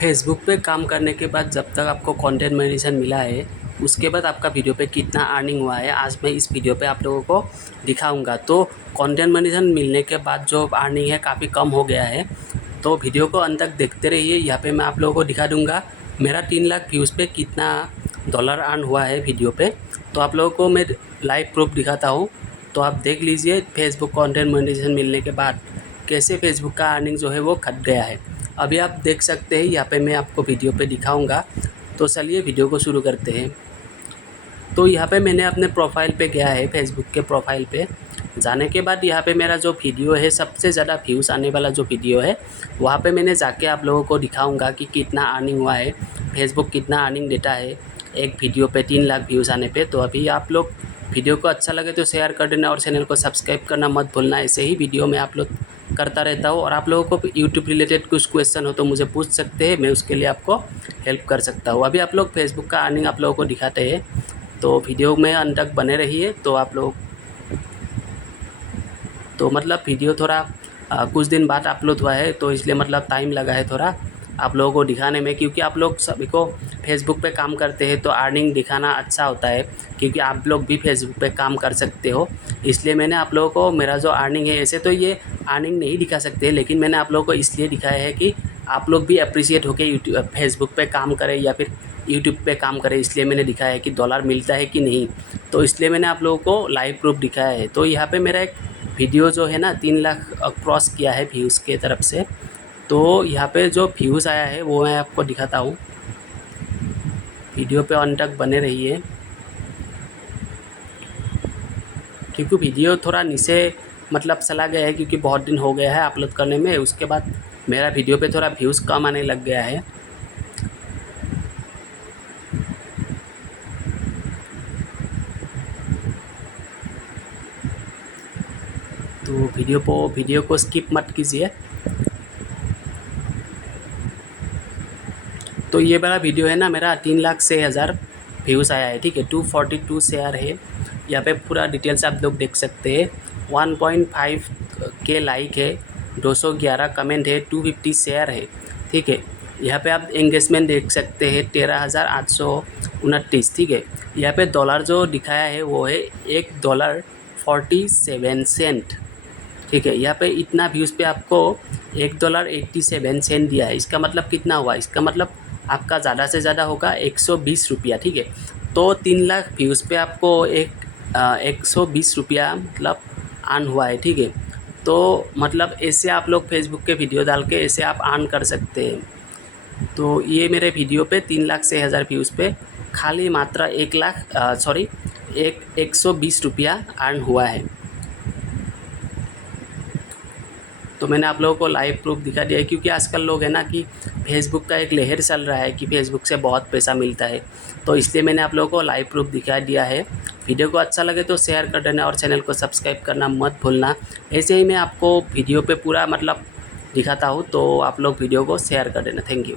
Facebook पे काम करने के बाद जब तक आपको कंटेंट मोनेटाइजेशन मिला है, उसके बाद आपका वीडियो पे कितना अर्निंग हुआ है, आज मैं इस वीडियो पे आप लोगों को दिखाऊंगा। तो कंटेंट मोनेटाइजेशन मिलने के बाद जो अर्निंग है काफ़ी कम हो गया है, तो वीडियो को अंत तक देखते रहिए। यहाँ पे मैं आप लोगों को दिखा दूँगा मेरा 3 लाख व्यूज़ पे कितना डॉलर अर्न हुआ है वीडियो पे। तो आप लोगों को मैं लाइव प्रूफ दिखाता हूँ, तो आप देख लीजिए फेसबुक कंटेंट मोनेटाइजेशन मिलने के बाद कैसे फेसबुक का अर्निंग जो है वो घट गया है। अभी आप देख सकते हैं, यहाँ पे मैं आपको वीडियो पे दिखाऊंगा। तो चलिए वीडियो को शुरू करते हैं। तो यहाँ पे मैंने अपने प्रोफाइल पे गया है, फेसबुक के प्रोफाइल पे जाने के बाद यहाँ पे मेरा जो वीडियो है, सबसे ज़्यादा व्यूज़ आने वाला जो वीडियो है, वहाँ पे मैंने जाके आप लोगों को दिखाऊंगा कि कितना अर्निंग हुआ है, फेसबुक कितना अर्निंग देता है एक वीडियो पे 3 लाख व्यूज़ आने पे। तो अभी आप लोग वीडियो को अच्छा लगे तो शेयर कर देना और चैनल को सब्सक्राइब करना मत भूलना। ऐसे ही वीडियो में आप लोग करता रहता हूँ, और आप लोगों को यूट्यूब रिलेटेड कुछ क्वेश्चन हो तो मुझे पूछ सकते हैं, मैं उसके लिए आपको हेल्प कर सकता हूँ। अभी आप लोग फेसबुक का अर्निंग आप लोगों को दिखाते हैं, तो वीडियो में अंत तक बने रहिए। तो आप लोग तो मतलब वीडियो थोड़ा कुछ दिन बाद अपलोड हुआ है, तो इसलिए मतलब टाइम लगा है थोड़ा आप लोगों को दिखाने में, क्योंकि आप लोग सभी को फेसबुक पे काम करते हैं तो अर्निंग दिखाना अच्छा होता है, क्योंकि आप लोग भी फेसबुक पे काम कर सकते हो। इसलिए मैंने आप लोगों को मेरा जो अर्निंग है, ऐसे तो ये अर्निंग नहीं दिखा सकते, लेकिन मैंने आप लोगों को इसलिए दिखाया है कि आप लोग भी अप्रिशिएट होकर यूट्यूब फेसबुक पे काम करें या फिर यूट्यूब पे काम करें। इसलिए मैंने दिखाया है कि डॉलर मिलता है कि नहीं, तो इसलिए मैंने आप लोगों को लाइव प्रूफ दिखाया है। तो यहाँ पे मेरा एक वीडियो जो है ना 3 लाख क्रॉस किया है व्यूज़ के तरफ से। तो यहाँ पे जो व्यूज़ आया है वो मैं आपको दिखाता हूँ, वीडियो पे अंत तक बने रहिए, क्योंकि वीडियो थोड़ा नीचे मतलब चला गया है, क्योंकि बहुत दिन हो गया है अपलोड करने में। उसके बाद मेरा वीडियो पे थोड़ा व्यूज़ कम आने लग गया है। तो वीडियो को स्किप मत कीजिए। तो ये वाला वीडियो है ना, मेरा 3,06,000 व्यूज़ आया है, ठीक है। 242 शेयर है, यहाँ पे पूरा डिटेल्स आप लोग देख सकते हैं। 1.5 के लाइक है, 211 कमेंट है, 250 शेयर है, ठीक है। यहाँ पे आप एंगेजमेंट देख सकते हैं 13,829, ठीक है। यहाँ पे डॉलर जो दिखाया है वो है $1.47, ठीक है। यहाँ पे इतना व्यूज़ पे आपको $1.87 दिया है। इसका मतलब कितना हुआ, इसका मतलब आपका ज़्यादा से ज़्यादा होगा 120 रुपया, ठीक है। तो 3 लाख व्यूज़ पे आपको 120 रुपया मतलब अर्न हुआ है, ठीक है। तो मतलब ऐसे आप लोग फेसबुक के वीडियो डाल के ऐसे आप अर्न कर सकते हैं। तो ये मेरे वीडियो पे 3,06,000 व्यूज़ पे खाली मात्र 120 रुपया अर्न हुआ है। तो मैंने आप लोगों को लाइव प्रूफ दिखा दिया है, क्योंकि आजकल लोग है ना कि फेसबुक का एक लहर चल रहा है कि फेसबुक से बहुत पैसा मिलता है, तो इसलिए मैंने आप लोगों को लाइव प्रूफ दिखा दिया है। वीडियो को अच्छा लगे तो शेयर कर देना और चैनल को सब्सक्राइब करना मत भूलना। ऐसे ही मैं आपको वीडियो पे पूरा मतलब दिखाता हूँ, तो आप लोग वीडियो को शेयर कर देना। Thank you.